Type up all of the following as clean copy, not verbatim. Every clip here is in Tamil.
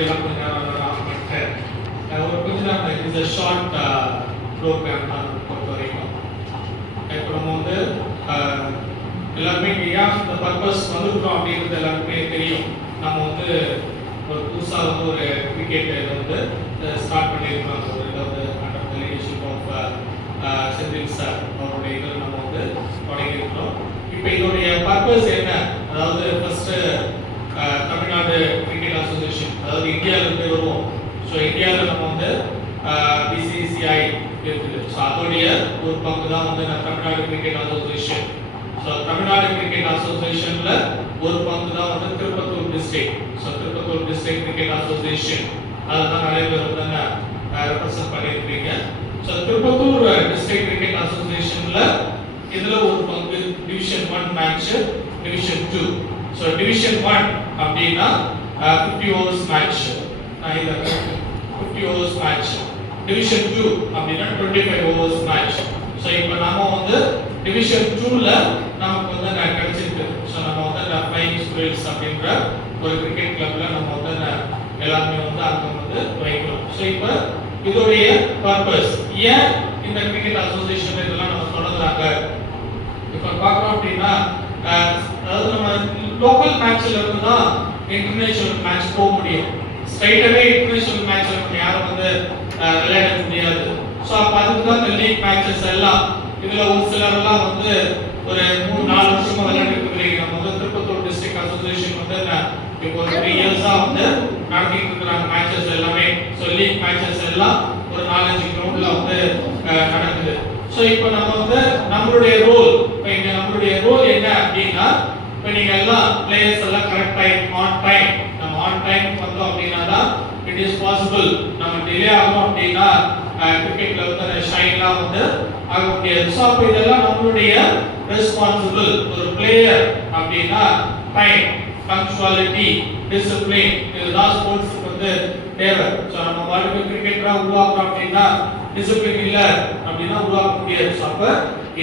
எல்லாம் கொஞ்சம் நேரம் ஆஃப் பண்ணிட்டேன். ஒரு கொஞ்ச நேரம் இது ஷார்ட் ப்ரோக்ராம் தான் பொறுத்த வரைக்கும். இப்போ நம்ம வந்து எல்லாருமே ஏன் இந்த பர்பஸ் வந்துருக்கோம் அப்படின்றது எல்லாருக்குமே தெரியும். நம்ம வந்து ஒரு புதுசாக வந்து ஒரு கிரிக்கெட் இதை வந்து ஸ்டார்ட் பண்ணியிருக்கோம். ஒரு இதை வந்து under the leadership of Senthil sir அவருடைய இதில் நம்ம வந்து தொடங்கியிருக்கிறோம். இப்போ இதோடைய பர்பஸ் என்ன? அதாவது ஃபர்ஸ்ட் தமிழ்நாடு கிரிக்கெட் அசோசியேஷன், அதாவது இந்தியாவிலிருந்து வருவோம். ஸோ இந்தியாவில் நம்ம வந்து பிசிசிஐ இருக்குது. ஸோ அதோடைய ஒரு பங்கு தான் வந்து Tamil Nadu cricket association. So Tamil Nadu cricket அசோசியேஷனில் ஒரு பங்கு தான் வந்து Tirupattur district. So Tirupattur district cricket association அதுதான் நிறைய பேர் வந்து ரெப்ரசன்ட் பண்ணியிருக்கீங்க. ஸோ திருப்பத்தூர் டிஸ்ட்ரிக்ட் கிரிக்கெட் அசோசியேஷனில் இதில் ஒரு பங்கு division 1 match, division 2. So division 1 அப்படின்னா 50 overs match, 50 overs match. Division 2 அப்படின்னா 25 ஓவர்ஸ் மேட்ச். ஸோ இப்போ நம்ம வந்து டிவிஷன் 2ல நமக்கு வந்து கிடைச்சிருக்கு. ஸோ நம்ம வந்து ஃப்ளையிங் ஸ்குரில்ஸ் அப்படின்ற ஒரு கிரிக்கெட் கிளப்ல நம்ம வந்து எல்லாருமே வந்து அங்கே வந்து வைக்கிறோம். ஸோ இப்போ இதோடைய பர்பஸ் ஏன் இந்த கிரிக்கெட் அசோசியேஷன் இதெல்லாம் நம்ம தொடங்குறாங்க இப்போ பார்க்குறோம் அப்படின்னா, அதாவது நம்ம லோக்கல் மேட்ச்ல இருந்து தான் இன்டர்நேஷனல் மேட்ச் போக முடியும். ஸ்ட்ரைட்டாகவே இன்டர்நேஷனல் மேட்ச்ல நம்ம யாரும் வந்து விளையாட முடியாது. ஸோ அப்போ அதுக்கு தான் இந்த லீக் மேட்சஸ் எல்லாம் இதில் ஒரு சிலரெல்லாம் வந்து ஒரு 3-4 வருஷமா விளையாண்டுட்டு இருக்கிறீங்க. நம்ம வந்து திருப்பத்தூர் டிஸ்ட்ரிக்ட் அசோசியேஷன் வந்து இப்போ ஒரு 3 இயர்ஸா வந்து நடத்திட்டு இருக்கிறாங்க மேட்சஸ் எல்லாமே. ஸோ லீக் மேட்சஸ் எல்லாம் ஒரு 4-5 கிரவுண்ட்ல வந்து நடக்குது. ஸோ இப்போ நம்ம வந்து நம்மளுடைய ரோல், இப்போ இங்க நம்மளுடைய ரோல் என்ன அப்படின்னா, இப்போ நீங்க எல்லாம் பிளேயர்ஸ் எல்லாம் கரெக்ட் டைம் ஆன் டைம், நம்ம ஆன் டைம் வந்தோம் அப்படின்னா தான் இட் இஸ் பாசிபிள். நம்ம டிலே ஆகும் அப்படின்னா கிரிக்கெட்ல வந்து ஷைன்லாம் வந்து ஆக முடியாது. ஸோ அப்போ இதெல்லாம் நம்மளுடைய ரெஸ்பான்சிபிள். ஒரு பிளேயர் அப்படின்னா டைம், பங்க்சுவாலிட்டி, டிசிப்ளின், இதுதான் ஸ்போர்ட்ஸ்க்கு வந்து தேவை. ஸோ நம்ம வாழ்க்கை கிரிக்கெட்டரா உருவாக்குறோம் அப்படின்னா டிசிப்ளின் இல்ல அப்படின்னா உருவாக்க முடியாது. ஸோ அப்ப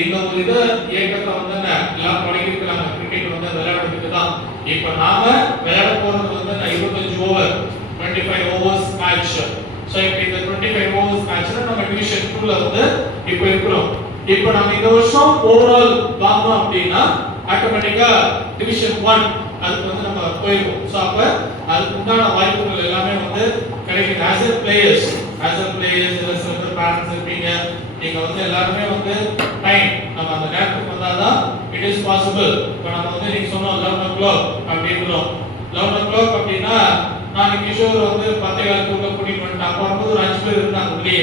இந்த ஒரு இதை இயக்கத்தை வந்து எல்லாம் தொடங்கியிருக்கிறாங்க. கிரிக்கெட் வந்து விளையாடுறதுக்கு தான். இப்போ நாம விளையாட போறது வந்து 25 ஓவர், 25 ஓவர்ஸ் மேட்ச். ஸோ இப்போ இந்த 25 ஓவர்ஸ் மேட்ச்ல நம்ம டிவிஷன் 2ல வந்து இப்போ இருக்கிறோம். இப்போ நம்ம இந்த வருஷம் ஓவரால் வாங்கணும் அப்படின்னா ஆட்டோமேட்டிக்கா டிவிஷன் 1 அதுக்கு வந்து நம்ம போயிருவோம். ஸோ அப்ப அதுக்கு உண்டான வாய்ப்புகள் எல்லாமே வந்து கிடைக்குது. ஆஸ் எ பிளேயர்ஸ் சில பேரண்ட்ஸ் இருப்பீங்க, நீங்க வந்து எல்லாருமே வந்து டைம் நம்ம அந்த நேரத்துக்கு வந்தாதான் இட் இஸ் பாசிபிள். இப்போ நம்ம வந்து நீங்க சொன்னோம் 11 o'clock அப்படின்றோம். 11 o'clock அப்படின்னா நான் கிஷோர் வந்து 10:15 கூட்டிட்டு வந்துட்டேன். அப்போ வந்து ஒரு 5 பேர் இருந்தாங்க, உள்ளே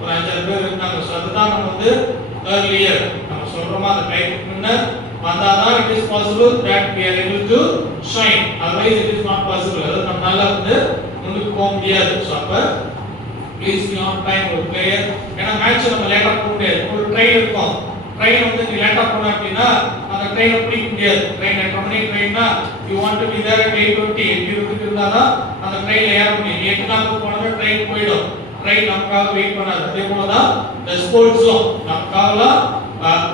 ஒரு 5-6 பேர் இருந்தாங்க. ஸோ அதுதான் நம்ம வந்து earlier நம்ம சொல்றோமா அந்த டைமுக்கு முன்னர் வந்தாதான் it is possible that we are able to shine, otherwise it is not possible. அதாவது நம்மளால வந்து முன்னுக்கு போக முடியாது. ஸோ அப்ப ப்ளீஸ் பி ஆன் டைம். ஒரு பிளேயர் ஏன்னா மேட்ச் நம்ம லேட்டா போக முடியாது. ஒரு ட்ரெயின் இருக்கும், ட்ரெயின் வந்து நீ லேட்டா போன அப்படின்னா அந்த ட்ரெயினை பிடிக்க முடியாது. ட்ரெயின் 8 மணி ட்ரெயின்னா you want to be there at 8:20 இருந்தாதான் அந்த ட்ரெயின்ல ஏற முடியும். 8:40 போனா ட்ரெயின் போயிடும். ட்ரெயின் நமக்காக வெயிட் பண்ணாது. அதே போலதான் இந்த ஸ்போர்ட்ஸும் நமக்காக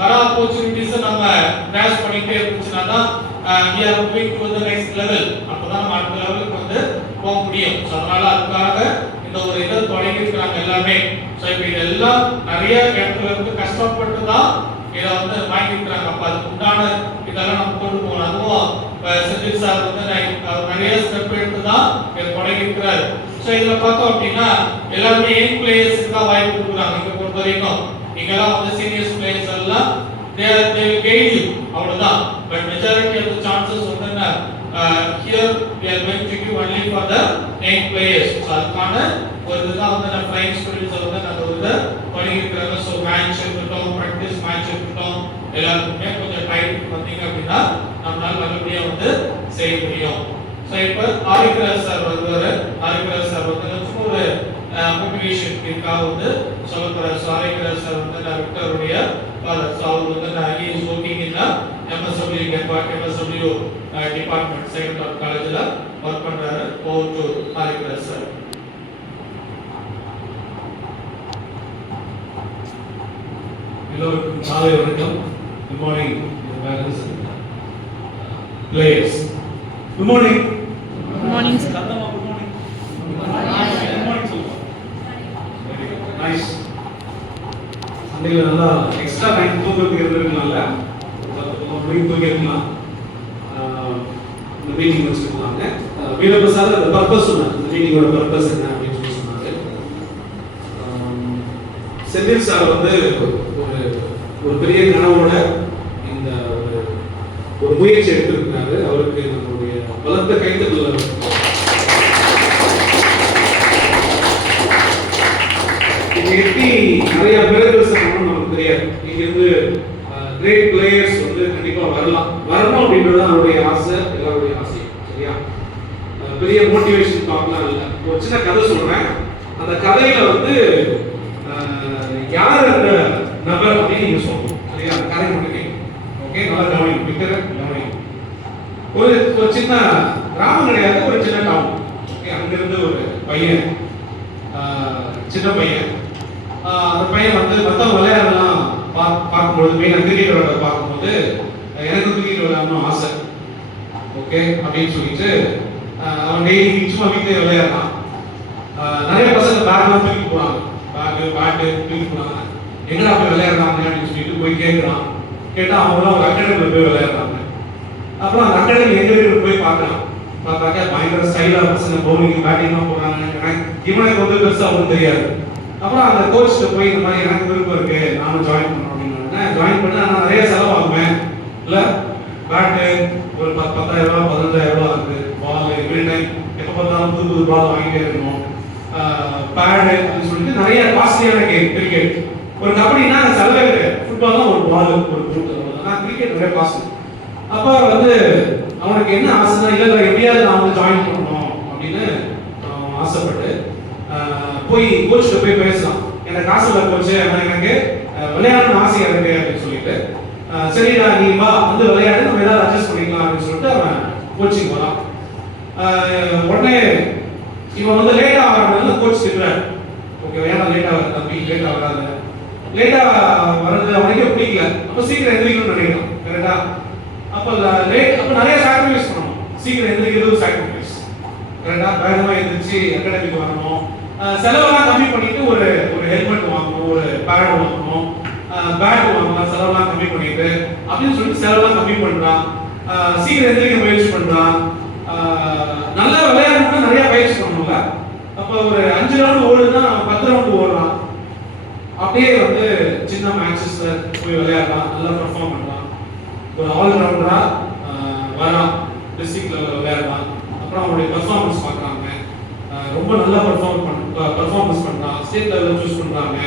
வர ஆப்பர்ச்சுனிட்டிஸை நம்ம கிராஸ் பண்ணிட்டே இருந்துச்சுன்னா தான் we are moving to the next level. அப்பதான் நம்ம அடுத்த லெவலுக்கு வந்து போக முடியும். ஸோ அதனால அதுக்காக இந்த ஒரு இதை தொடங்கி இருக்கிறாங்க எல்லாமே. ஸோ இப்போ இதெல்லாம் நிறைய இடத்துல இருந்து கஷ்டப்பட்டு தான் இதை வந்து வாங்கிக்கிறாங்க. அப்போ அதுக்கு உண்டான இதெல்லாம் நம்ம கொண்டு போகணும். அதுவும் செந்தில் சார் வந்து நிறைய ஸ்டெப் எடுத்து தான் இதை தொடங்கி இருக்கிறாரு. ஸோ இதில் பார்த்தோம் அப்படின்னா எல்லாருமே யங் பிளேயர்ஸுக்கு தான் வாய்ப்பு கொடுக்குறாங்க. இங்கே பொறுத்த வரைக்கும் நீங்களாம் வந்து சீனியர்ஸ் பிளேயர்ஸ் எல்லாம் they will guide you, அவ்வளவுதான். But majority of the chances வந்து here we are going to give only for the young players. So அதுக்கான ஒரு இதுதான் வந்து நான் ஃப்ளையிங் ஸ்குரில்ஸ் வந்து நான் ஒரு இதை தொடங்கியிருக்கிறாங்க. ஸோ மேட்ச் இருக்கட்டும், ப்ராக்டிஸ் மேட்ச் இருக்கட்டும், எல்லாருக்குமே கொஞ்சம் டைம் வந்தீங்க அப்படின்னா நம்மளால நல்லபடியாக வந்து செய்ய முடியும். ஸோ இப்போ ஆரிகராஜ் சார் வருவார். ஆரிகராஜ் சார் வந்து சும்மா ஒரு மோட்டிவேஷன் இதுக்காக வந்து சொல்ல போகிறார். ஸோ ஆரிகராஜ் சார் வந்து நான் விக்டருடைய father. So அவர் வந்து he is working in the MSW department, second of collegeல work பண்றாரு. over to Arikaraj sir. எல்லோருக்கும் காலை வணக்கம். Good morning parents and players. Good morning. Good morning sir. Good morning. Good morning சொல்லுங்க. Very good, nice. சந்தையில் நல்லா எக்ஸ்ட்ரா டைம் தூங்குறதுக்கு இருந்திருக்கலாம்ல, ஒரு மணிக்கு தூங்கிருக்கலாம். இந்த மீட்டிங் வச்சுருக்கலாங்க. வீரபிரசாத் அந்த பர்பஸ் சொன்னாங்க, இந்த மீட்டிங்கோட பர்பஸ் என்ன அப்படின்னு சொல்லி சொன்னாங்க. செந்தில் சார் வந்து ஒரு பெரிய கனவோட இந்த ஒரு முயற்சி எடுத்திருக்கிறாரு. அவருக்கு நம்மளுடைய பலத்த கைத்தட்டல். இங்க எப்படி நிறைய மிரக்கல்ஸ் பண்ணணும் நமக்கு தெரியாது. இங்க இருந்து கிரேட் பிளேயர்ஸ் வந்து கண்டிப்பா வரணும் அப்படின்றது அவருடைய ஆசை, எல்லாருடைய ஆசை. சரியா? பெரிய மோட்டிவேஷன் டாக்லாம் இல்லை. ஒரு சின்ன கதை சொல்றேன். அந்த கதையில வந்து யார் அந்த நபர் அப்படின்னு நீங்க சொல்லணும். சரியா? அந்த கதை மட்டும் கேட்கணும். ஓகே, நல்லா கவனிங்க, பிக்சர் கவனிங்க. ஒரு சின்ன கிராமம் கிடையாது, ஒரு சின்ன டவுன். ஓகே, அங்கிருந்து ஒரு பையன், சின்ன பையன், அந்த பையன் வந்து மற்றவங்க விளையாடலாம் பார்க்கும்போது, மெயினாக கிரிக்கெட் விளையாட பார்க்கும்போது எனக்கு கிரிக்கெட் விளையாடணும் ஆசை. ஓகே அப்படின்னு சொல்லிட்டு அவன் டெய்லி சும்மா வீட்டிலே விளையாடலாம். நிறைய பசங்க பேக்லாம் தூக்கிட்டு போனாங்க, பேட்டு தூக்கிட்டு போனாங்க. எங்கடா போய் விளையாடுறாங்க அப்படின்னு சொல்லிட்டு போய் கேட்குறான். கேட்டால் அவங்களாம் ஒரு அகாடமியில் போய் விளையாடுறாங்க. அப்புறம் அந்த அகாடமி எங்க வீட்டு போய் பார்க்கலாம். பார்த்தாக்கா பயங்கர ஸ்டைலாக பசங்க பவுலிங் பேட்டிங்லாம் போடுறாங்க. இவனுக்கு வந்து பெருசாக ஒன்றும் தெரியாது. அப்புறம் அந்த கோச்சில் போய் இந்த மாதிரி எனக்கு விருப்பம் இருக்கு, நானும் ஜாயின் பண்ணணும் அப்படின்னு ஜாயின் பண்ண. ஆனால் நிறைய செலவாகுவேன் இல்லை, பேட்டு ஒரு 10,000 ரூபா 15,000 ரூபா ஆகுது. பால் எவ்ரி டைம் எப்போ பார்த்தாலும் புது புது பால் வாங்கிட்டே இருக்கணும். பேடு அப்படின்னு சொல்லிட்டு நிறைய காஸ்ட்லியான கேம். கிரிக்கெட் ஒரு கபடினா செலவே கிடையாது. ஃபுட்பால் தான் ஒரு பால் ஒரு பூட். ஆனால் கிரிக்கெட் நிறைய காஸ்ட்லி. அப்போ வந்து அவனுக்கு என்ன ஆசைன்னா, இல்லை எப்படியாவது நான் வந்து ஜாயின் பண்ணணும் அப்படின்னு ஆசைப்பட்டு போய் கோச்சில் போய் பேசலாம். எனக்கு காசு இல்லை கோச்சு, ஆனால் எனக்கு விளையாடணும்னு ஆசை இருக்கு அப்படின்னு சொல்லிட்டு, சரிடா நீ வா வந்து விளையாடு, நம்ம ஏதாவது அட்ஜஸ்ட் பண்ணிக்கலாம் அப்படின்னு சொல்லிட்டு அவன் கோச்சிங் வரான். உடனே இவன் வந்து லேட்டாக ஆகிறதுனால கோச் திட்டுறாரு. ஓகே, ஏன்னா லேட்டாக தம்பி, லேட்டாக வராது. லேட்டாக வர்றது அவனுக்கே பிடிக்கல. அப்போ சீக்கிரம் எந்திரிக்கணும்னு நினைக்கிறான். கரெக்டா? அப்போ நிறைய சாக்ரிஃபைஸ் பண்ணணும். சீக்கிரம் எந்திரிக்கிறது ஒரு சாக்ரிஃபைஸ். கரெக்டா? வேகமாக எந்திரிச்சு அகாடமிக்கு வரணும். செலவெல்லாம் கம்மி பண்ணிட்டு ஒரு ஹெல்மெட் வாங்கணும், ஒரு பேட் வாங்கணும், பேட் வாங்கலாம், செலவெல்லாம் கம்மி பண்ணிட்டு அப்படின்னு சொல்லிட்டு செலவெல்லாம் கம்மி பண்றான். சீக்கிரம் எந்திரிக்க முயற்சி பண்றான். நல்லா விளையாடணும்னா நிறைய பயிற்சி பண்ணணும்ல. அப்போ ஒரு 5 ரவுண்ட் ஓடுனா 10 ரவுண்ட் ஓடுறான். அப்படியே வந்து சின்ன மேட்சஸ்ல போய் விளையாடலாம், நல்லா பெர்ஃபார்ம் பண்ணலாம். ஒரு ஆல் ரவுண்டரா வரான், டிஸ்ட்ரிக்ட் லெவலில் விளையாடலாம். அப்புறம் அவனுடைய பெர்ஃபார்மன்ஸ் பார்க்குறாங்க, ரொம்ப நல்லா பெர்ஃபார்மன்ஸ் பண்ணுறான். ஸ்டேட் லெவலில் சூஸ் பண்ணுறாங்க.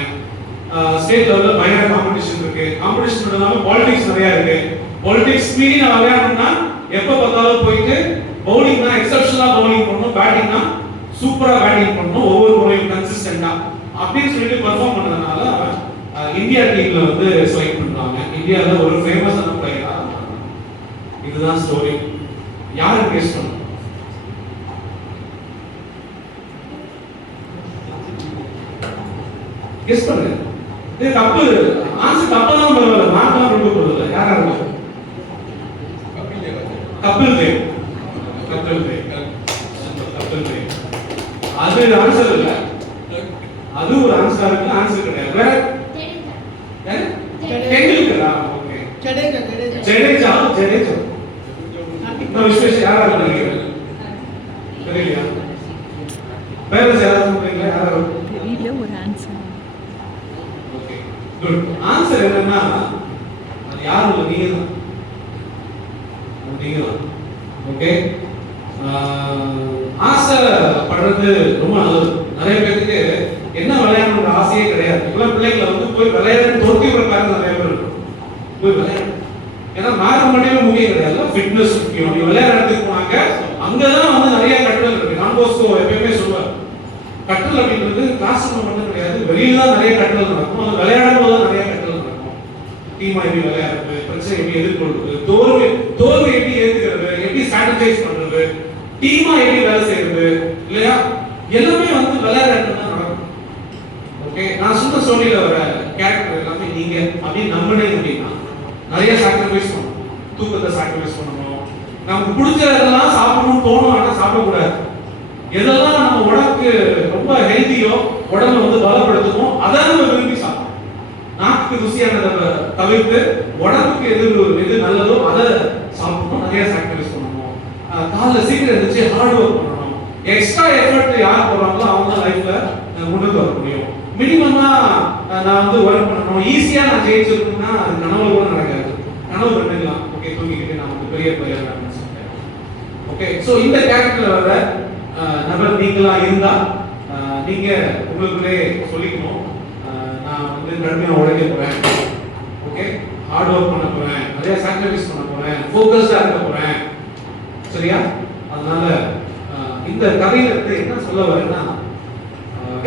ஸ்டேட் லெவலில் பயங்கர காம்படிஷன் இருக்கு. காம்படிஷன் இல்லாமல் பாலிடிக்ஸ் நிறையா இருக்கு. பாலிடிக்ஸ் மீறி நான் விளையாடணும்னா எப்போ பார்த்தாலும் போயிட்டு பவுலிங்னா எக்ஸப்ஷனலாக பவுலிங் பண்ணணும், பேட்டிங்னா சூப்பராக பேட்டிங் பண்ணணும், ஒவ்வொரு முறையும் கன்சிஸ்டண்டாக அப்படின்னு சொல்லிட்டு பெர்ஃபார்ம் பண்ணதுனால இந்தியா டீம்ல வந்து செலக்ட் பண்றாங்க. இந்தியாவில் ஒரு ஃபேமஸான பிளேயரா. இதுதான் ஸ்டோரி. யாரு கெஸ் பண்ணணும்? கெஸ் பண்ணுங்க. இது தப்பு. ஆன்சர் தப்பதான் பரவாயில்ல, மார்க்லாம் ரொம்ப போடுறது. யாரா இருக்கும்? கபில் தேவ். கபில் தேவ். கபில் தேவ். அது ஆன்சர் இல்ல. அது ஒரு ஆன்சரா இருக்கு, ஆன்சர் கிடையாது. வேற டெண்டுல்கரா? ஓகே, ஜடேஜா. நான் விஸ்வேஷ் யாரா இருக்கு தெரியலையா? வேற யாரா சொல்றீங்களா? யாரா தெரியல. ஒரு ஆன்சர். Okay, good. ஆன்சர் என்னன்னா அது யாரும் இல்ல, நீங்க தான். நீங்க தான். ஓகே, ஆசைப்படுறது ரொம்ப நல்லது. நிறைய பேருக்கு என்ன விளையாடணுன்ற ஆசையே கிடையாது. இப்பெல்லாம் பிள்ளைங்களை வந்து போய் விளையாடுன்னு தொட்டி விட பேரண்ட் நிறைய பேர் இருக்கும். போய் விளையாடு, ஏன்னா மார்க் மட்டுமே முக்கியம் கிடையாது, ஃபிட்னஸ் முக்கியம். நீ விளையாட இடத்துக்கு போனாங்க, அங்கதான் வந்து நிறைய கற்றல் இருக்கு. நான் போஸ்கோ எப்பயுமே சொல்லுவார், கற்றல் அப்படின்றது கிளாஸ் ரூம் மட்டும் கிடையாது, வெளியில தான் நிறைய கற்றல் நடக்கும். அது விளையாடும் போது தான் நிறைய கற்றல் நடக்கும். டீமா எப்படி விளையாடுறது, பிரச்சனை எப்படி எதிர்கொள்வது, தோல்வி எப்படி ஏற்றுக்கிறது, எப்படி ஸ்ட்ராட்டஜைஸ் பண்றது, டீமா எப்படி வேலை செய்யறது, இல்லையா? எல்லாமே வந்து விளையாடுறது தான் நடக்கும். ஓகே, நான் சொன்ன ஸ்டோரியில வர கேரக்டர் எல்லாமே நீங்க அப்படின்னு நம்பினீங்க அப்படின்னா நிறைய சாக்ரிஃபைஸ் பண்ணணும். தூக்கத்தை சாக்ரிஃபைஸ் பண்ணணும். நமக்கு பிடிச்சதெல்லாம் சாப்பிடணும்னு தோணும், ஆனால் சாப்பிடக்கூடாது. எதெல்லாம் நம்ம உடம்புக்கு ரொம்ப ஹெல்த்தியோ, உடம்பை வந்து பலப்படுத்துமோ அதை நம்ம விரும்பி சாப்பிடணும். நாக்குக்கு ருசியானதை தவிர்த்து உடம்புக்கு எது நல்லதோ அதை சாப்பிடணும். நிறைய சாக்ரிஃபைஸ் பண்ணணும். காலைல சீக்கிரம் இருந்துச்சு ஹார்ட் ஒர்க் பண்ணணும். எக்ஸ்ட்ரா எஃபர்ட் யார் போடுறாங்களோ அவங்க தான் லைஃப்ல முன்னுக்கு வர முடியும். மினிமமா நான் வந்து ஒர்க் பண்ணணும், ஈஸியா நான் ஜெயிச்சிருக்கணும்னா அது கனவு கூட நடக்காது. கனவு பண்ணிடலாம், ஓகே, தூங்கிக்கிட்டு நான் வந்து பெரிய பிளேயர் நான் சொல்லிட்டேன். ஓகே, ஸோ இந்த கேரக்டர்ல வர நபர் நீங்களா இருந்தா நீங்க உங்களுக்குள்ளே சொல்லிக்கணும், நான் வந்து கடுமையா உழைக்க போறேன், ஓகே, ஹார்ட் ஒர்க் பண்ண போறேன், நிறைய சாக்ரிஃபைஸ் பண்ண போறேன், ஃபோக்கஸ்டா இருக்க போறேன். சரியா? அதனால இந்த கதையில இருந்து என்ன சொல்ல வரேன்னா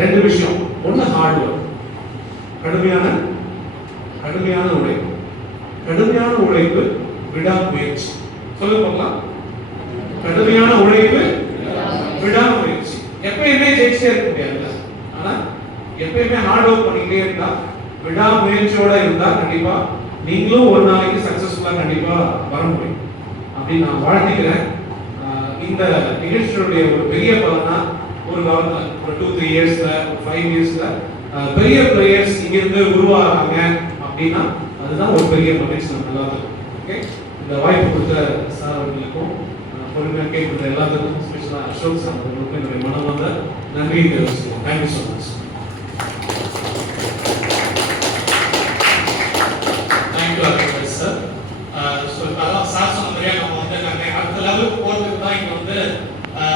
ரெண்டு விஷயம். ஒண்ணு ஹார்ட் ஒர்க், கடுமையான உழைப்பு. கடுமையான உழைப்பு, விடாமுயற்சி. சொல்ல பார்க்கலாம். கடுமையான உழைப்பு, விடாமுயற்சி. எப்பயுமே ஜெயிச்சே இருக்க முடியாது, ஆனா எப்பயுமே ஹார்ட் ஒர்க் பண்ணிக்கிட்டே இருந்தா, விடாமுயற்சியோட இருந்தா கண்டிப்பா நீங்களும் ஒரு நாளைக்கு சக்சஸ்ஃபுல்லா கண்டிப்பா வர முடியும் அப்படின்னு நான் வாழ்த்துக்கிறேன். இந்த நிகழ்ச்சியுடைய ஒரு பெரிய பலனா ஒரு காலத்துல ஒரு 2-3 இயர்ஸ்ல 5 இயர்ஸ்ல பெரிய பிளேயர்ஸ் இங்கிருந்து உருவாகிறாங்க அப்படின்னா அதுதான் ஒரு பெரிய மகிழ்ச்சி நம்ம எல்லாத்துக்கும். ஓகே, இந்த வாய்ப்பு கொடுத்த சார் அவர்களுக்கும் பொறுமையாக கேட்கிற எல்லாத்துக்கும் ஸ்பெஷலாக அசோக் சார் அவர்களுக்கும் என்னுடைய மனமார்ந்த நன்றியை தெரிவிச்சுக்கிறேன். Thank you so much. Thank you sir. So அதான் சார் சொன்ன மாதிரியா நம்ம வந்து நாங்கள் அடுத்த லெவலுக்கு போகிறதுக்கு தான் இங்கே வந்து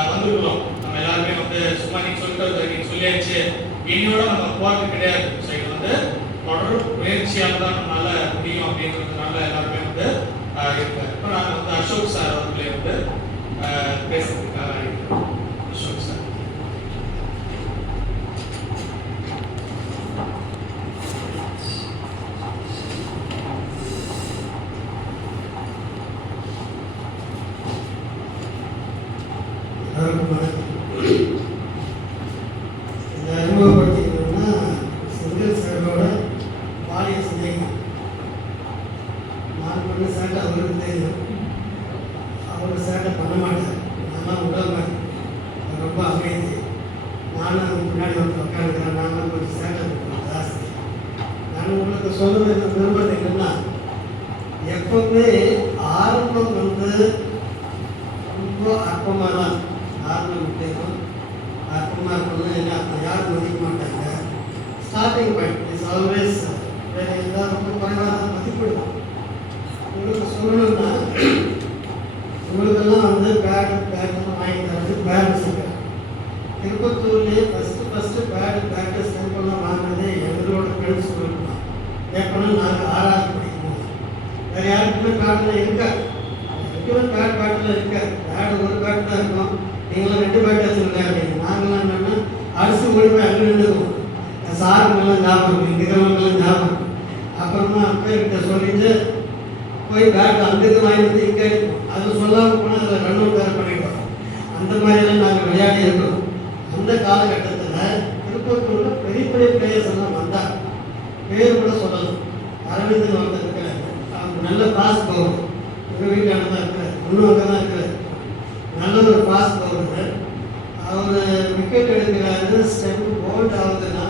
வந்துருக்கிறோம். நம்ம எல்லாருமே வந்து சும்மா நீங்கள் சொல்லியாச்சு, இனியோட நம்ம போகிறது கிடையாது. ஸோ இது வந்து தொடர் முயற்சியால் தான் நம்மளால முடியும் அப்படின்றதுனால எல்லாருமே வந்து இருக்காரு. இப்போ நாங்கள் வந்து அசோக் சார் அவர்களே வந்து பேசுறதுக்காக இருக்கிறோம். அசோக் சார். இதை அறிமுகப்படுத்திக்கணும்னா செந்தில் சாரோட பாலிய சிநேகம். நான் பண்ண சேட்டை அவருக்கு தெரியும், அவர் சேட்டை பண்ண மாட்டார். நான் உடல் மாதிரி ரொம்ப அமைதி. நானும் முன்னாடி வந்து உட்காந்துக்கிறேன், நானும் கொஞ்சம் சேட்டை பண்ணுறேன் ஜாஸ்தி. நான் உங்களுக்கு சொல்ல விரும்புறது என்னன்னா, எப்பவுமே ஆரம்பம் வந்து ரொம்ப அற்பமாக தான். ஆரம்பம் முக்கியம், அற்பமாக இருக்கணும். என்ன அர்த்தம்? யாரும் மதிக்க மாட்டாங்க. ஸ்டார்டிங் பாயிண்ட் இஸ் ஆல்வேஸ் வேறு எல்லாம் ரொம்ப குறைவாக தான் மதிப்பிடுவோம். உங்களுக்கு சொல்லணும்னா, உங்களுக்கெல்லாம் வந்து பேட்லாம் வாங்கி தரது பேரண்ட்ஸ் இருக்காங்க. திருப்பத்தூர்லேயே ஃபஸ்ட்டு பேட்டு ஸ்டெம்பெல்லாம் வாங்கினதே எங்களோட ஃப்ரெண்ட்ஸ் குரூப் தான். எப்போனா நாங்கள் 6ஆவது படிக்கும்போது வேறு யாருக்குமே பேட்டில் இருக்காது. எனக்குமே பேட்டில் இருக்காது. பேட் ஒரு பேட் தான் இருக்கும். நீங்களாம் 2 பேட் வச்சுருக்கா அப்படின்னு. நாங்களாம் என்னென்னா அரிசி ஓடி போய் அங்கே நின்றுக்குவோம். சாருங்கெல்லாம் ஞாபகம், இங்கே இருக்கிறவங்கெல்லாம் ஞாபகம். அப்புறமா அப்பா சொல்லிட்டு போய் பேட் அங்கேருந்து வாங்கிட்டு இங்கே இருக்கும். அது சொல்லாமல் போனால் அதில் ரன் அவுட் வேறு பண்ணிடுவோம். அந்த மாதிரியெல்லாம் நாங்கள் விளையாடி இருக்கிறோம். அந்த காலகட்டத்தில் திருப்பத்தூரில் பெரிய பெரிய பிளேயர்ஸ் எல்லாம் வந்தாங்க. பேர் கூட சொல்லலாம். அரவிந்தன் ஒருத்தர் இருக்கிறார், அவங்க நல்ல ஃபாஸ்ட் பவுலர். எங்கள் வீட்டில் தான் இருக்கிறார், இன்னும் அங்கே தான் இருக்கிறார். நல்ல ஒரு ஃபாஸ்ட் பவுலர். அவர் விக்கெட் எடுக்கிறாரு, ஸ்டெம்ப் போல்ட் ஆகுதுன்னா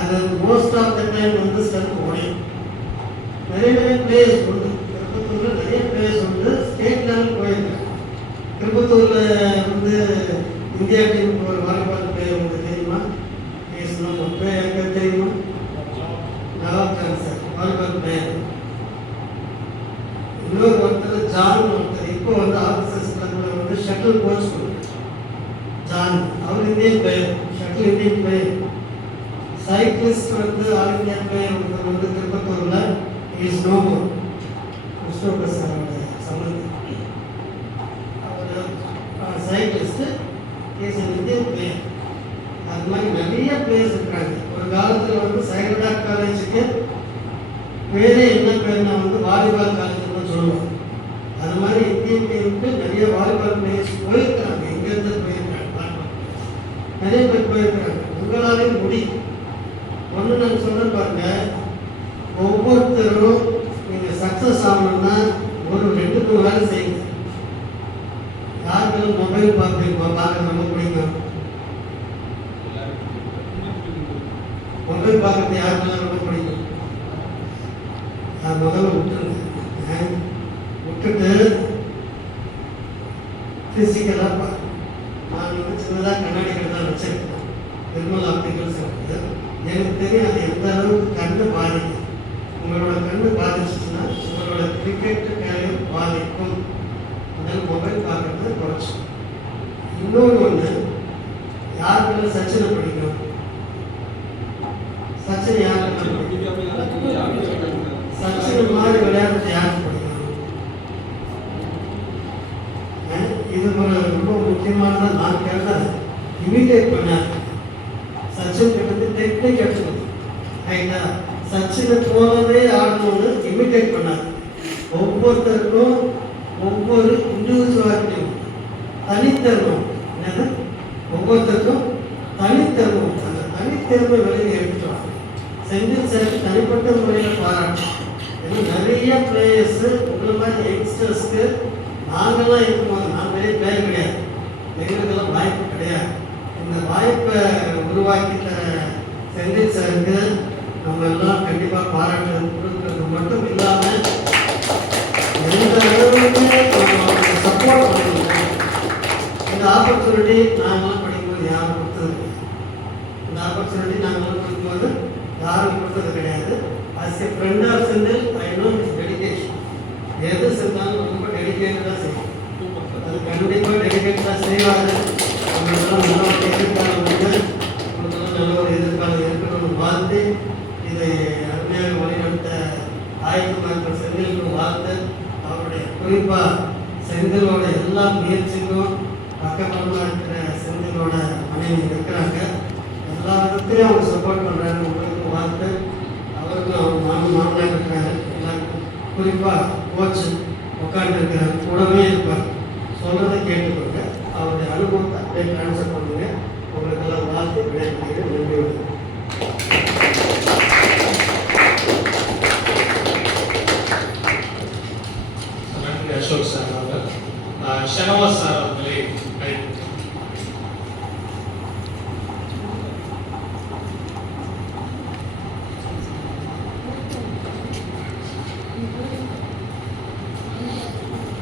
அது மோஸ்ட் ஆஃப் த டைம் வந்து ஸ்டெம்ப் உடையும். நிறைய பிளேயர்ஸ் உண்டு திருப்பத்தூரில், நிறைய பிளேயர்ஸ் உண்டு. ஸ்டேட் லெவல் போயிருக்காங்க. திருப்பத்தூரில் வந்து இந்தியா டீமுக்கு ஒரு வாலிபால் பிளேயர் உங்களுக்கு தெரியுமா? பேசணும் ஒரு பிளேயர் எனக்கு தெரியுமா? Nawab Khan sir, volleyball player. இன்னொரு ஒருத்தர் ஜான் ஒருத்தர், இப்போ வந்து ஆஃபீஸர்ஸ் கிளப்பில் வந்து ஷட்டில் கோச் கொடுக்குறாரு ஜான். அவர் Indian player, shuttle Indian player. Cyclist வந்து ஆல் இந்தியா பிளேயர் ஒருத்தர் வந்து திருப்பத்தூரில் இஸ் நோ மோர், கிறிஸ்டோபர் சாரோட சம்பந்தம். அவர் சைக்கிளிஸ்ட்டு இஸ் இந்தியன் பிளேயர். அது மாதிரி நிறைய பிளேயர்ஸ் இருக்கிறாங்க. ஒரு காலத்தில் வந்து சைலடாக் காலேஜுக்கு பேரே என்ன பேர்னா வந்து வாலிபால் காலேஜ்னு சொல்லுவாங்க. அது மாதிரி இந்தியன் டீமுக்கு நிறைய வாலிபால் பிளேயர்ஸ் போயிருக்கிறாங்க. எங்கேருந்து போயிருக்காங்க, நிறைய பேர் போயிருக்கிறாங்க. உங்களாலே முடியும். ஒன்று நான் சொல்ல பாருங்க, ஒவ்வொருத்தரும் நீங்கள் சக்ஸஸ் ஆகணும்னா ஒரு 2-3 வேலை செய்யுங்க. யாருக்கும் மொபைல் பார்க்க ரொம்ப பிடிக்கும்? மொபைல் பார்க்கறது யாருக்கெல்லாம் ரொம்ப பிடிக்கும்? அது முதல்ல விட்டுருங்க. விட்டுட்டு ஃபிசிக்கலாக பார்க்கணும். நான் வந்து சின்னதாக கண்ணாடி கடை தான் வச்சிருக்கேன், நிர்மல் ஆப்டிகல்ஸ் இருக்குது. எனக்கு தெரியும் அது எந்த அளவுக்கு கண்ணு பாதிக்கும். உங்களோட கண்ணு பாதிச்சுன்னா உங்களோட கிரிக்கெட் கேரியர் பாதிக்கும். அதனால் மொபைல் பார்க்கறது குறைச்சி. இன்னொரு ஒன்று, யாருக்குள்ள சச்சினை பிடிக்கும்? சச்சின் யாருக்கு பிடிக்கும்? சச்சின் மாதிரி விளையாடுறது யாருக்கு பிடிக்கும்? இது ஒரு ரொம்ப முக்கியமானதான். நான் கேட்டேன், இமிட்டேட் பண்ணார். சச்சின் கிட்ட டெக்னிக் எடுத்துக்கணும். ரைட்டா? சச்சினை போலவே ஆடணும்னு இமிட்டேட் பண்ணார். ஒவ்வொருத்தருக்கும் ஒவ்வொரு இண்டிவிஜுவாலிட்டியும் தனித்தன்மம். என்னது? ஒவ்வொருத்தருக்கும் தனித்தன்மம். அந்த தனித்தன்மை வெளியே எடுத்துவாங்க. செந்தில் சார் தனிப்பட்ட முறையில் பாராட்டும். ஏன்னா நிறைய பிளேயர்ஸு உங்களை மாதிரி யங்ஸ்டர்ஸ்க்கு நாங்கள்லாம் இருக்கும்போது, நான் பெரிய பிளேயர் கிடையாது, எங்களுக்கெல்லாம் வாய்ப்பு கிடையாது. இந்த வாய்ப்பை உருவாக்கி தர செந்தில் சாருக்கு நம்ம எல்லாம் கண்டிப்பாக பாராட்டு கொடுக்கறது மட்டும் இல்லாமல் எந்த அளவுக்கு நம்ம சப்போர்ட் பண்ணணும். இந்த ஆப்பர்ச்சுனிட்டி நாங்களாம் படிக்கும்போது யாரும் கொடுத்தது கிடையாது. இந்த ஆப்பர்ச்சுனிட்டி நாங்களாம் படிக்கும்போது யாரும் கொடுத்தது கிடையாது. As a friend of Senthil I know it's dedication. எது செஞ்சாலும் ரொம்ப டெடிகேட்டடாக செய்யும். அது கண்டிப்பாக டெடிகேட்டடாக செய்வாங்க. அவங்களுக்கெல்லாம் நல்ல ஒரு எதிர்காலம் உண்டு. அவங்களுக்கெல்லாம் நல்ல ஒரு எதிர்காலம் இருக்கணும்னு வாழ்த்து, இதை அருமையாக வழிநடத்த ஆயத்தமாக செந்திலுக்கு வாழ்த்து. அவருடைய குறிப்பாக செந்திலோட எல்லா முயற்சிக்கும் பக்கபலமாக இருக்கிற செந்திலோட மனைவி இருக்கிறாங்க. எல்லா விதத்திலையும் அவங்க சப்போர்ட் பண்ணுறாங்க. உங்களுக்கு வாழ்த்து. அவருக்கும் அவங்க மாமனாக இருக்கிறாரு. எல்லாருக்கும் குறிப்பாக கோச் உட்காந்துருக்கிறார், கூடவே இருப்பார். சொல்றதை கேட்டுக்கொண்டு அவருடைய அனுபவத்தை அப்படியே ட்ரான்ஸ்ஃபர் பண்ணுங்க. உங்களுக்கெல்லாம் வாழ்த்து விடைபெறுகிறேன். நன்றி. நன்றி அசோக் சார் அவர்கள். ஷனவாஸ் சார் அவர்களே அழைக்கிறேன்.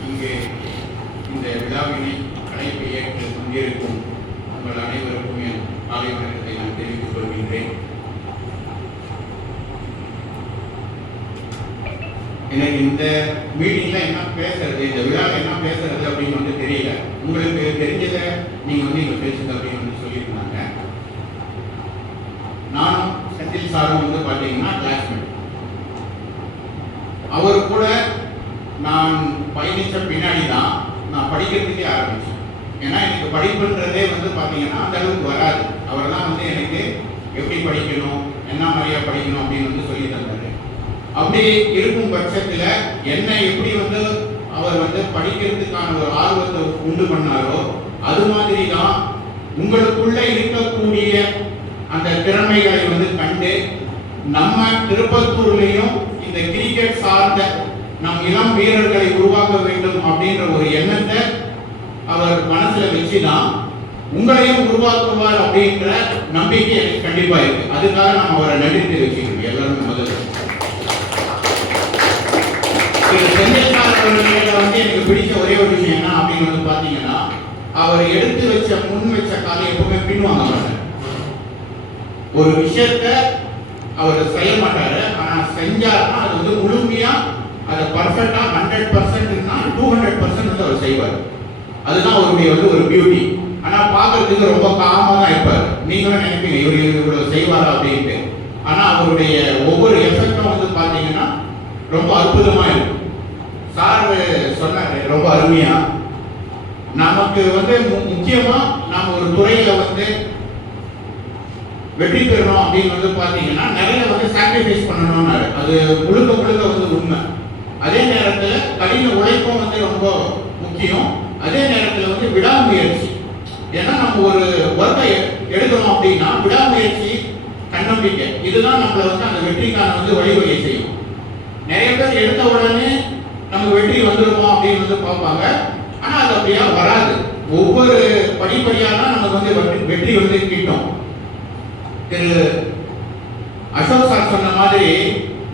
இங்கே இந்த விழாவினை அழைப்பு ஏற்று பங்கேற்கும் உங்கள் அனைவருக்கும் என் காலை வணக்கத்தை நான் தெரிவித்துக் கொள்கின்றேன். எனக்கு இந்த மீட்டிங்ல என்ன பேசுறது, இந்த விழாவில் என்ன பேசுறது அப்படின்னு வந்து தெரியல. உங்களுக்கு தெரிஞ்சதை நீங்க வந்து இங்க பேசுங்க அப்படின்னு வந்து சொல்லியிருந்தாங்க. நானும் செந்தில் சாரும் வந்து பார்த்தீங்கன்னா கிளாஸ்மேட். அவர் கூட நான் பயணித்த பின்னாடி தான் நான் படிக்கிறதுக்கே ஆரம்பித்தேன். ஏன்னா எனக்கு படிப்புன்றதே வந்து பார்த்தீங்கன்னா அந்த அளவுக்கு வராது. அவர் தான் வந்து எனக்கு எப்படி படிக்கணும், என்ன மாதிரியா படிக்கணும் அப்படின்னு வந்து சொல்லி தந்தார். அப்படி இருக்கும் பட்சத்தில் என்ன எப்படி வந்து அவர் வந்து படிக்கிறதுக்கான ஒரு ஆர்வத்தை உண்டு பண்ணாரோ அது மாதிரி தான் உங்களுக்குள்ள இருக்கக்கூடிய அந்த திறமைகளை வந்து கண்டு நம்ம திருப்பத்தூர்லையும் இந்த கிரிக்கெட் சார்ந்த நம் இளம் வீரர்களை உருவாக்க வேண்டும் அப்படின்ற ஒரு எண்ணத்தை அவர் மனசுல வச்சுதான் உங்களையும் உருவாக்குவார் அப்படின்ற நம்பிக்கை எனக்கு கண்டிப்பா இருக்கு. அதுக்காக நம்ம அவரை நடித்து வச்சுக்கணும் எல்லாரும். முதல்ல செந்தில் வந்து எனக்கு பிடிச்ச ஒரே ஒரு விஷயம் என்ன அப்படின்னு வந்து பாத்தீங்கன்னா, அவர் எடுத்து வச்ச முன் வச்ச காலை எப்பவுமே பின்வாங்க மாட்டார். ஒரு விஷயத்த அவர் செய்ய மாட்டாரு, ஆனா செஞ்சாருன்னா அது வந்து முழுமையா அதை பர்ஃபெக்டா 100%னா 200% வந்து அவர் செய்வார். அதுதான் அவருடைய வந்து ஒரு பியூட்டி. ஆனா பாக்குறதுக்கு ரொம்ப காமா தான் இருப்பார். நீங்களும் நினைப்பீங்க இவர் இவ்வளவு செய்வாரா அப்படின்ட்டு. ஆனா அவருடைய ஒவ்வொரு எஃபெக்டும் வந்து பாத்தீங்கன்னா ரொம்ப அற்புதமா இருக்கும். சார் சொன்னாரு ரொம்ப அருமையா, நமக்கு வந்து முக்கியமா நாம ஒரு துறையில வந்து வெற்றி பெறணும் அப்படின்னு வந்து பாத்தீங்கன்னா நிறைய வந்து சாக்ரிஃபைஸ் பண்ணணும்னாரு. அது முழுக்க முழுக்க வந்து உண்மை. அதே நேரத்துல கடின உழைப்பும் வந்து ரொம்ப முக்கியம். அதே நேரத்துல வந்து விடாமுயற்சி. ஏன்னா நம்ம ஒரு ஒர்க்கை எடுக்கணும் அப்படின்னா விடாமுயற்சி, தன்னம்பிக்கை, இதுதான் நம்மள வந்து அந்த வெற்றிக்கான வந்து வழிவகை செய்யும். நிறைய பேர் எடுத்த உடனே நமக்கு வெற்றி வந்துருமா அப்படின்னு வந்து பார்ப்பாங்க. ஆனா அது அப்படியா வராது. ஒவ்வொரு படிப்படியாக தான் நமக்கு வந்து வெற்றி வந்து கிட்டும். திரு அசோக் சார் சொன்ன மாதிரி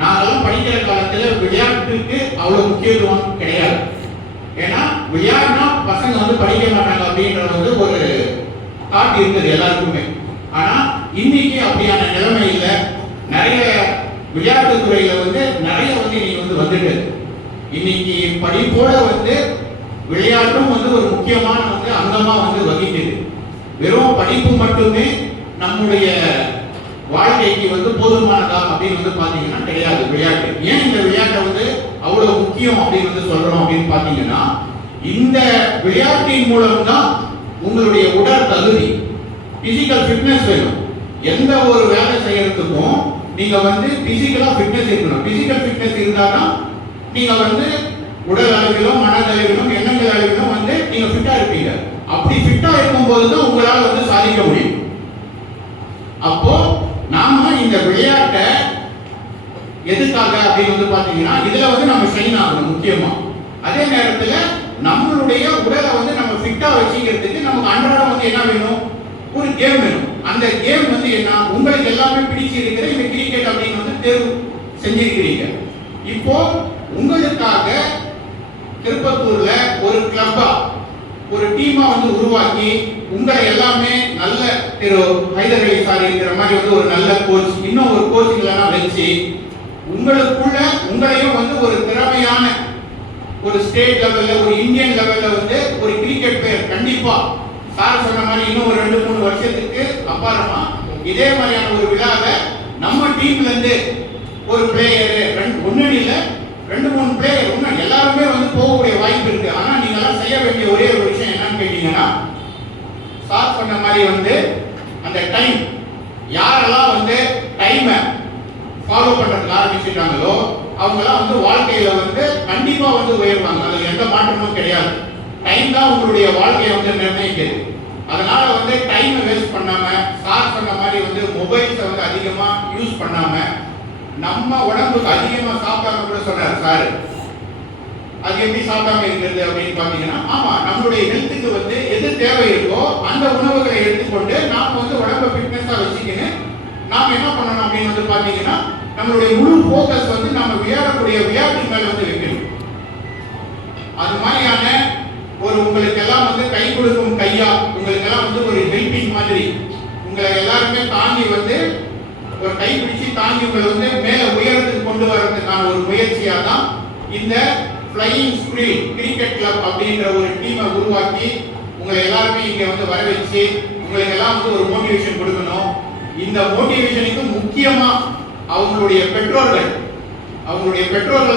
நாங்கெல்லாம் படிக்கிற காலத்துல விளையாட்டுக்கு அவ்வளவு முக்கியத்துவம் கிடையாது. ஏன்னா விளையாடுனா பசங்க வந்து படிக்க மாட்டாங்க அப்படின்ற வந்து ஒரு தாட் இருக்குது எல்லாருக்குமே. ஆனா இன்னைக்கு அப்படியான நிலைமை இல்லை. நிறைய விளையாட்டு துறையில வந்து நிறைய வந்து நீங்க வந்து வந்துட்டு இன்னைக்கு படிப்போட வந்து விளையாட்டும் வந்து ஒரு முக்கியமான வந்து அங்கமா வந்து வகிக்குது. வெறும் படிப்பு மட்டுமே நம்முடைய வாழ்க்கைக்கு வந்து போதுமானதா அப்படின்னு வந்து பாத்தீங்கன்னா கிடையாது. விளையாட்டு ஏன் இந்த விளையாட்டை வந்து அவ்வளவு முக்கியம் அப்படின்னு வந்து சொல்றோம் அப்படின்னு பாத்தீங்கன்னா, இந்த விளையாட்டின் மூலம் தான் உங்களுடைய உடல் தகுதி, பிசிக்கல் ஃபிட்னஸ் வேணும். எந்த ஒரு வேலை செய்யறதுக்கும் நீங்க வந்து பிசிக்கலா ஃபிட்னஸ் இருக்கணும். பிசிக்கல் ஃபிட்னஸ் இருந்தாதான் நீங்க வந்து உடல் அளவிலும் மனதளவிலும் எண்ணங்கள் அளவிலும் வந்து நீங்க ஃபிட்டா இருப்பீங்க. அப்படி ஃபிட்டா இருக்கும்போது தான் உங்களால வந்து சாதிக்க முடியும். அப்போ நாம இந்த விளையாட்டை எதுக்காக அப்படின்னு வந்து பாத்தீங்கன்னா, இதுல வந்து நம்ம ஷைன் ஆகணும் முக்கியமா. அதே நேரத்துல நம்மளுடைய உடலை வந்து நம்ம ஃபிட்டா வச்சுக்கிறதுக்கு நமக்கு அன்றாடம் வந்து என்ன வேணும், ஒரு கேம் வேணும். அந்த கேம் வந்து என்ன, உங்களுக்கு எல்லாமே பிடிச்சி இருக்கிற இந்த கிரிக்கெட் அப்படின்னு வந்து தேர்வு செஞ்சிருக்கிறீங்க. இப்போ உங்களுக்காக திருப்பத்தூர்ல ஒரு கிளப்பா ஒரு டீமா வந்து உருவாக்கி உங்களை எல்லாமே நல்ல திரு ஹைதர் அலி சார் இருக்கிற மாதிரி வந்து ஒரு நல்ல கோச், இன்னும் ஒரு கோச்சிங்லாம் வச்சு உங்களுக்குள்ள உங்களையும் வந்து ஒரு திறமையான ஒரு ஸ்டேட் லெவல்ல ஒரு இந்தியன் லெவல்ல வந்து ஒரு கிரிக்கெட் பிளேயர் கண்டிப்பா சார் சொன்ன மாதிரி இன்னும் ஒரு 2-3 வருஷத்துக்கு அப்புறமா இதே மாதிரியான ஒரு விழாவை நம்ம டீம்ல இருந்து ஒரு பிளேயர் ஒன்னு இல்ல 2-3 பிளேயர் இன்னும் எல்லாருமே வந்து போகக்கூடிய வாய்ப்பு இருக்கு. ஆனா நீங்க எல்லாம் செய்ய வேண்டிய ஒரே ஒரு விஷயம் என்னன்னு கேட்டீங்கன்னா, சார் சொன்ன மாதிரி வந்து அந்த டைம், யாரெல்லாம் வந்து டைமை ஃபாலோ பண்றதுக்கு ஆரம்பிச்சுட்டாங்களோ அவங்கெல்லாம் வந்து வாழ்க்கையில வந்து கண்டிப்பா வந்து உயர்வாங்க. அதுல எந்த மாற்றமும் கிடையாது. டைம் தான் உங்களுடைய வாழ்க்கையை வந்து நிர்ணயிக்குது. அதனால வந்து டைமை வேஸ்ட் பண்ணாம, சார் சொன்ன மாதிரி வந்து மொபைல்ஸை வந்து அதிகமா யூஸ் பண்ணாம, நம்ம உடம்புக்கு அதிகமா சாப்பிடாம கூட சொன்னார் சார். அது எப்படி சாப்பிடாம இருக்கிறது அப்படின்னு பாத்தீங்கன்னா, ஆமா நம்மளுடைய ஹெல்த்துக்கு வந்து எது தேவை இருக்கோ அந்த உணவுகளை எடுத்துக்கொண்டு நாம வந்து உடம்பை ஃபிட்னஸா வச்சுக்கின்னு நாம என்ன பண்ணணும் அப்படின்னு வந்து பாத்தீங்கன்னா, நம்மளுடைய முழு போக்கஸ் வந்து நம்ம விளையாடக்கூடிய விளையாட்டு மேல வந்து வைக்கணும். அது மாதிரியான ஒரு உங்களுக்கு எல்லாம் வந்து கை கொடுக்கும் கையா, உங்களுக்கு எல்லாம் வந்து ஒரு ஹெல்பிங் மாதிரி உங்களை எல்லாருமே தாண்டி வந்து ஒரு கை பிடிச்சி தாண்டி உங்களை வந்து மேல உயரத்துக்கு கொண்டு வர்றதுக்கான ஒரு முயற்சியா தான் இந்த ஃப்ளையிங் ஸ்கிரீன் கிரிக்கெட் கிளப் அப்படின்ற ஒரு டீமை உருவாக்கி உங்களை எல்லாருமே இங்க வந்து வர வச்சு உங்களுக்கு எல்லாம் வந்து ஒரு மோட்டிவேஷன் கொடுக்கணும். இந்த மோட்டிவேஷனுக்கு முக்கியமா அவங்களுடைய பெற்றோர்கள்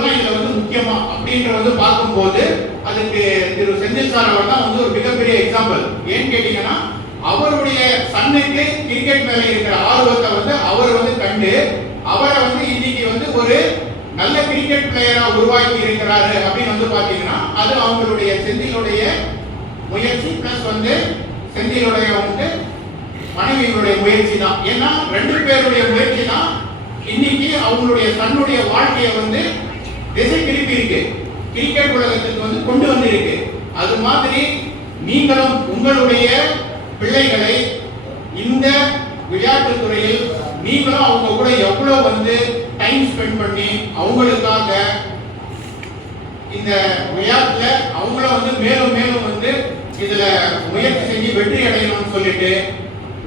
தான் இதுல வந்து முக்கியமா அப்படின்ற வந்து பார்க்கும்போது அதுக்கு திரு செந்தில் சார் அவர் தான் வந்து ஒரு மிகப்பெரிய எக்ஸாம்பிள். ஏன்னு கேட்டீங்கன்னா, அவருடைய சன்னுக்கு கிரிக்கெட் மேல இருக்கிற ஆர்வத்தை வந்து அவர் வந்து கண்டு அவரை வந்து இன்னைக்கு வந்து ஒரு நல்ல கிரிக்கெட் பிளேயரா உருவாக்கி இருக்கிறாரு அப்படின்னு வந்து பாத்தீங்கன்னா, அது அவங்களுடைய செந்திலுடைய முயற்சி பிளஸ் வந்து செந்திலுடைய வந்து மனைவியினுடைய முயற்சி தான். ஏன்னா 2 பேருடைய முயற்சி தான் இன்னைக்கு அவங்களுடைய தன்னுடைய வாழ்க்கையை வந்து திசை திருப்பி இருக்கு, கிரிக்கெட் உலகத்துக்கு வந்து கொண்டு வந்து இருக்கு. அது மாதிரி நீங்களும் உங்களுடைய பிள்ளைகளை இந்த விளையாட்டு துறையில் நீங்களும் அவங்க கூட எவ்வளவு வந்து டைம் ஸ்பெண்ட் பண்ணி அவங்களுக்காக இந்த விளையாட்டுல அவங்களும் வந்து மேலும் மேலும் வந்து இதுல முயற்சி செஞ்சு வெற்றி அடையணும்னு சொல்லிட்டு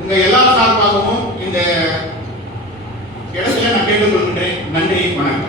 உங்க எல்லா சார்பாகவும் இந்த இடத்துல நான் கேட்டுக்கொள்கின்றேன். நன்றி, வணக்கம்.